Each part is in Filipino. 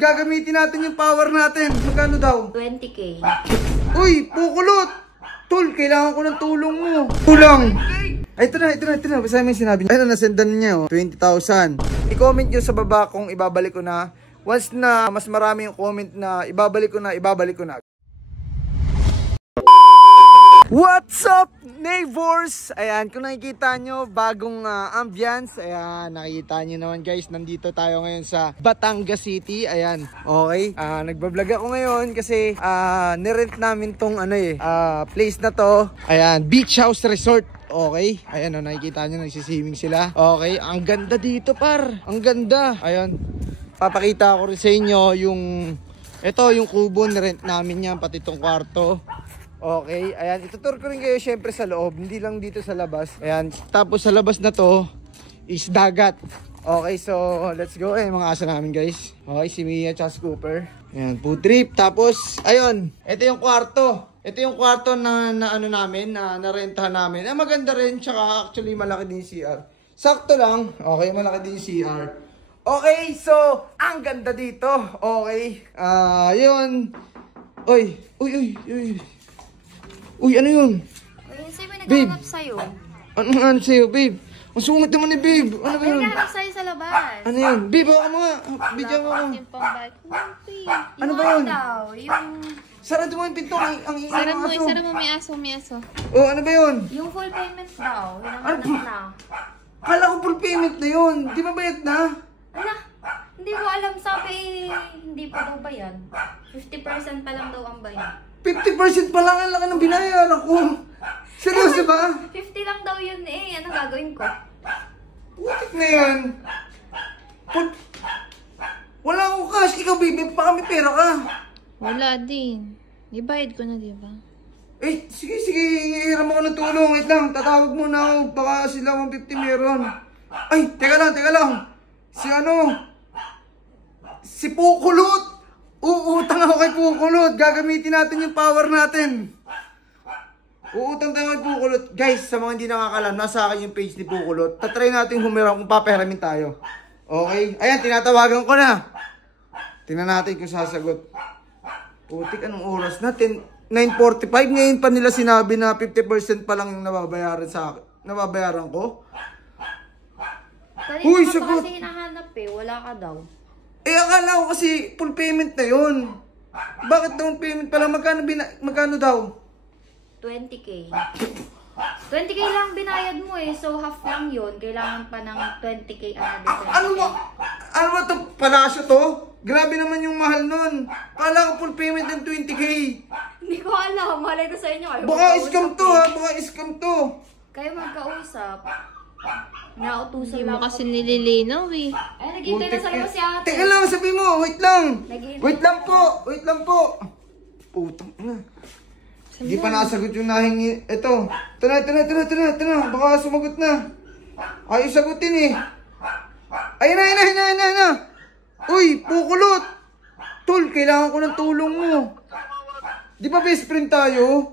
gagamitin natin yung power natin. Magkano daw? 20K. Uy, Pukulot! Tol, kailangan ko ng tulong mo. Kulang. Ay, ito na. Basta may sinabi niya. Ayun na, nasendan niya, oh. 20,000. I-comment nyo sa baba kung ibabalik ko na. Once na mas marami yung comment na ibabalik ko na. What's up, neighbors? Ayan, kung nakikita nyo, bagong ambience. Ayan, nakikita nyo naman guys, nandito tayo ngayon sa Batangas City. Ayan, okay. Nagbablog ako ngayon kasi nirent namin tong place na to. Ayan, Beach House Resort. Okay, ayan o, nakikita nyo, nagsiswimming sila. Okay, ang ganda dito par. Ang ganda. Ayan, papakita ko rin sa inyo yung, ito yung kubo, nirent namin yan, pati itong kwarto. Okay, ayan, itutur ko rin kayo syempre sa loob, hindi lang dito sa labas. Ayan, tapos sa labas na to is dagat. Okay, so let's go. Mga asa namin guys. Okay, si Mia tsaka si Cooper. Ayan, food trip. Tapos, ayun, ito yung kwarto. Ito yung kwarto na ano namin, na narentahan namin. Maganda rin, tsaka actually malaki din yung CR. Sakto lang, okay, malaki din yung CR. Okay, so, ang ganda dito. Okay, yun. Uy, ano yun? Ayun, sa'yo may naghahanap sa'yo. Ano sa'yo, babe? Ang sungit naman ni babe. Ano ba yun? Naghahanap sa'yo sa labas. Ano yun? Babe, ako nga. Bidyan mo ako. Ano ba yun? Yung... Sarado mo yung pinto. Ang ingay ng aso. Sara mo, may aso. Oh, ano ba yun? Yung full payment daw. Hinahanap na. Kala ko full payment na yun. Di ba bayad na? Ala, hindi ko alam. Sabi, hindi pa daw bayad. 50% pa lang daw ang bayad. 50% pa lang ang laki ng binayaran ko. Seryoso ba? 50 lang daw yun eh. Ano gagawin ko? Putik na yan. Wala akong cash. Ikaw, baby, baka may pera ka. Wala din. Ibayad ko na, diba? Eh, sige. Hiram ako ng tulong. Wait lang. Tatawag muna ako. Baka sila 150 meron. Ay, teka lang. Si Pukulot. Uutang ako kay Pukulot. Gagamitin natin yung power natin. Uutang tayo kay Pukulot. Guys, sa mga hindi nakakalam, nasa akin yung page ni Pukulot. Tatry natin humiram kung papahiramin tayo. Okay? Ayan, tinatawagan ko na. Tingnan natin kung sasagot. Putik, anong oras na? 9:45. Ngayon pa nila sinabi na 50% pa lang yung nababayaran ko. Uy, sagot! Kasi hinahanap eh. Wala ka daw. Eh, akala ko kasi full payment na yun. Bakit down payment pala? Magkano daw? 20K. 20K lang binayad mo eh. So, half lang yun. Kailangan pa ng 20K. Ano ba ito? Palasyo to? Grabe naman yung mahal nun. Akala ko full payment ng 20K. Hindi ko alam. Malay ko sa inyo. Baka scam to ha. Baka scam to. Kayo magkausap. Nautusan Hindi lang mo kasi nililinaw eh. Ay, naghihintay na sa labas si ate. Teka lang, sabi mo. Wait lang. Wait lang po. Putang na. Hindi pa nasagot yung nahingi. Ito na. Baka sumagot na. Ayaw sagutin eh. Ayun na. Uy, Pukulot. Tol, kailangan ko ng tulong mo. Di ba best friend tayo?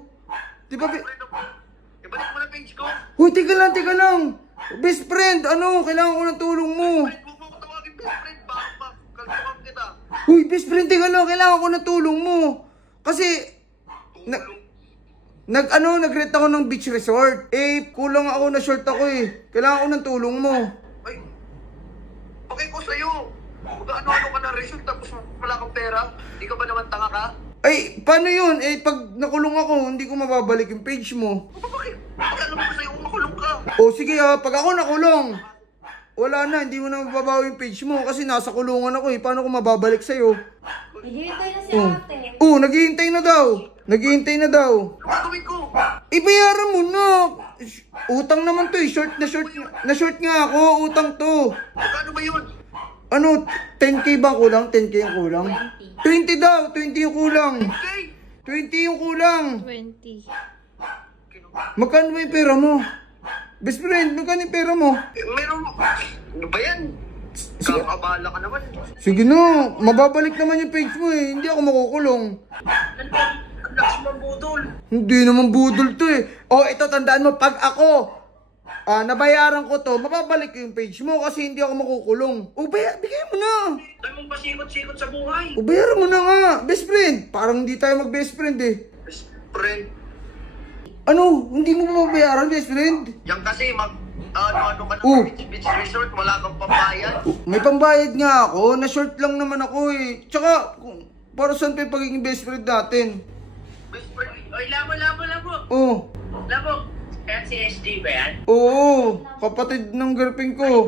Ibalik mo na page ko. Uy, teka lang. Best friend, kailangan ko ng tulong mo. Uy, best friend, teka lang, kailangan ko ng tulong mo. Kasi, nag-rent ako ng beach resort. Eh, kulang ako, na short ako eh. Kailangan ko ng tulong mo. Ay, okay ko sa'yo. Mag-ano ka ng resort tapos wala kang pera? Di ka ba naman tanga ka? Ay, paano yun? Eh, pag nakulong ako, hindi ko mababalik yung page mo. Bakit? Alam mo sa'yo kung makulong ka. O sige ha, pag ako nakulong, wala na, hindi mo na mababawi yung page mo kasi nasa kulungan ako eh. Paano ko mababalik sa'yo? Naghihintay na si ate. Naghihintay na daw. Ano gagawin ko? Ibayaran mo na. Utang naman to eh. Na-short nga ako. Utang to. Magkano ba yun? 10K ba kulang? 10K yung kulang? 20 daw. 20 yung kulang. Okay. 20 yung kulang. 20. Magkano ba yung pera mo? Best friend, magkano yung pera mo? Meron mo. Ano ba yan? Kakabala ka naman. Sige na. Mababalik naman yung page mo eh. Hindi ako makukulong. Ang lakas mo budol. Hindi naman budol to eh. Ito tandaan mo. Pag ako nabayaran ko to, mababalik yung page mo kasi hindi ako makukulong. Bigay mo na. Ay mo ba pasikot-sikot sa buhay. O, bayaran mo na nga. Best friend. Parang hindi tayo mag-best friend eh. Best friend. Ano? Hindi mo mababayaran, best friend? Yan kasi ano ka na Oh. beach resort, wala kang pambayad. May pambayad nga ako. Na-short lang naman ako eh. Tsaka, para saan pa yung pagiging best friend natin? Best friend. Oy, labo. Oh. Labo. Kaya si SD ba yan? Oo. Kapatid ng girlfriend ko.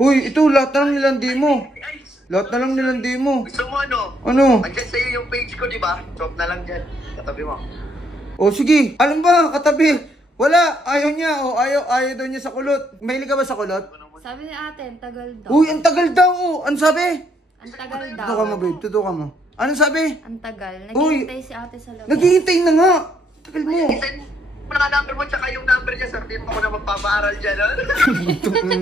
Uy, ito lahat na lang nilandi mo. Lahat na lang nilandi mo. Gusto mo ano? Ano? Andyan sa'yo yung page ko, di ba? Chop na lang dyan. Katabi mo. O sige, alam ba, katabi. Wala, ayaw niya. O ayaw daw niya sa kulot. Mahilig ka ba sa kulot? Sabi ni ate, ang tagal daw. Uy, ang tagal daw. Oh. Ano sabi? Ang tagal daw. Tutukan mo, babe. Tutukan mo. Anong sabi? Ang tagal. Uy. Naghihintay si ate sa labas. Naghihintay na nga. Tagal mo. Isend mo na number mo, tsaka yung number niya. Sabihin mo ako na magpapaaral dyan, ha?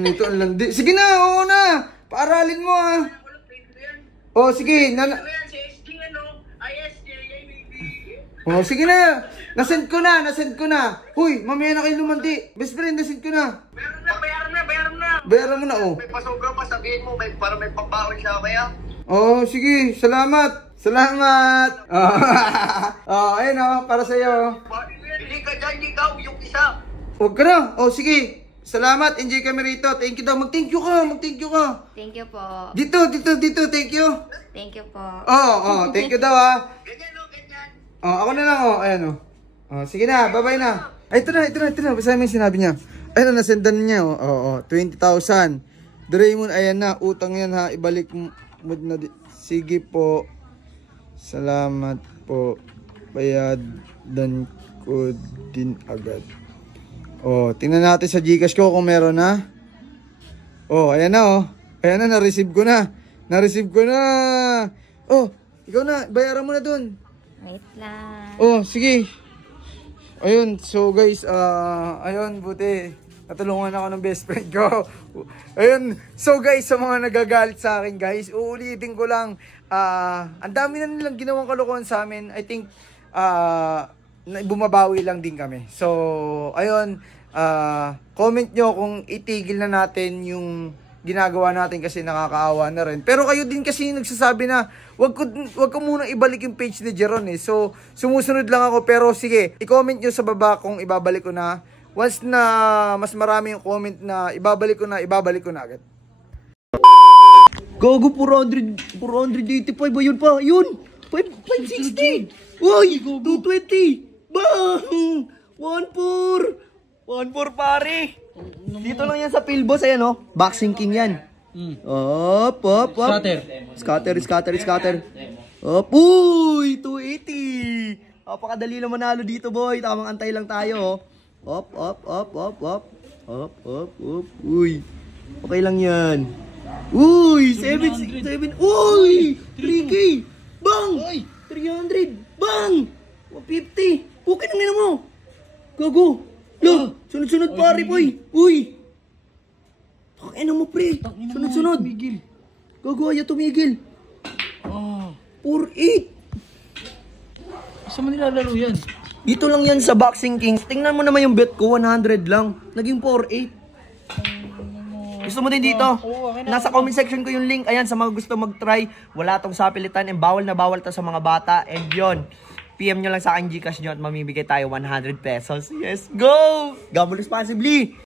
Ito ang landi. Sige na, oo na. Paaralin mo ah. Walang pwede ko yan. O sige, Ano yan, si SD ano? ISD, baby. O sige na. Nasend ko na. Huy, mamaya na kayo lumandi. Best friend, nasend ko na. Bayaran na. Bayaran mo na oh. May pasobraw pa, sabihin mo, para may pambaon siya kaya. Oh, sige. Salamat. Oh, ayun oh, para sa'yo. Hindi ka dyan, ikaw, yung isa. Huwag ka na. Oh, sige. Salamat. Enjoy kami rito. Thank you daw. Mag-thank you ka. Thank you po. Dito. Thank you. Thank you po. Thank you daw ah. Ganyan, no, ganyan. Oh, ako na lang oh. Ayan oh. Oh, sige na. Bye-bye na. Ay, ito na. Basahin mo yung sinabi niya. Ayun na, nasendan niya oh. Oo, 20,000. Doraemon, ayan na. Utang yan ha. Ibalik mo na. Sige po. Salamat po. Bayadan ko din agad. Oh, tingnan natin sa Gcash ko kung meron na. Oh, ayan na oh. Ayan na, na-receive ko na. Oh, ikaw na. Bayaran mo na dun. Wait lang. Oh, sige. Ayun, so guys, ayun, buti. Natulungan ako ng best friend ko. Ayun, so guys, sa mga nagagalit sa akin guys, uulitin ko lang, ang dami na nilang ginawang kalokohan sa amin. I think, bumabawi lang din kami. So, ayun, comment nyo kung itigil na natin yung ginagawa natin kasi nakakaawa na rin. Pero kayo din kasi nagsasabi na wag ko munang ibalik yung page ni Jeron eh. So, sumusunod lang ako. Pero sige, i-comment nyo sa baba kung ibabalik ko na. Once na mas marami yung comment na ibabalik ko na agad. Gago, 485 ba yun pa? Yun! 560! Uy! 220! Bang! 1-4 pare! Dito lang yan sa Philbos, ayan oh. Boxing king yan. Op. Scatter. Op. Uy! 280! Napakadali lang manalo dito boy. Tamang antay lang tayo oh. Op. Uy. Okay lang yan. Uy! 7. Uy! 3K! Bang! 300! Bang! 150! Okay na mo! Gago! Lo! Sunod-sunod pare boy! Uy! Pakina mo pre! Sunod-sunod! Gago, ayaw tumigil! 4-8! Saan mo nilalaro yan? Dito lang yan sa Boxing Kings. Tingnan mo naman yung bet ko, 100 lang. Naging 4-8. Gusto mo din dito? Nasa comment section ko yung link. Ayan, sa mga gusto mag-try. Wala tong sapilitan and bawal na bawal to sa mga bata. And yun, PM nyo lang sa akin Gcash nyo at mamibigay tayo 100 pesos. Yes, go! Gamble responsibly!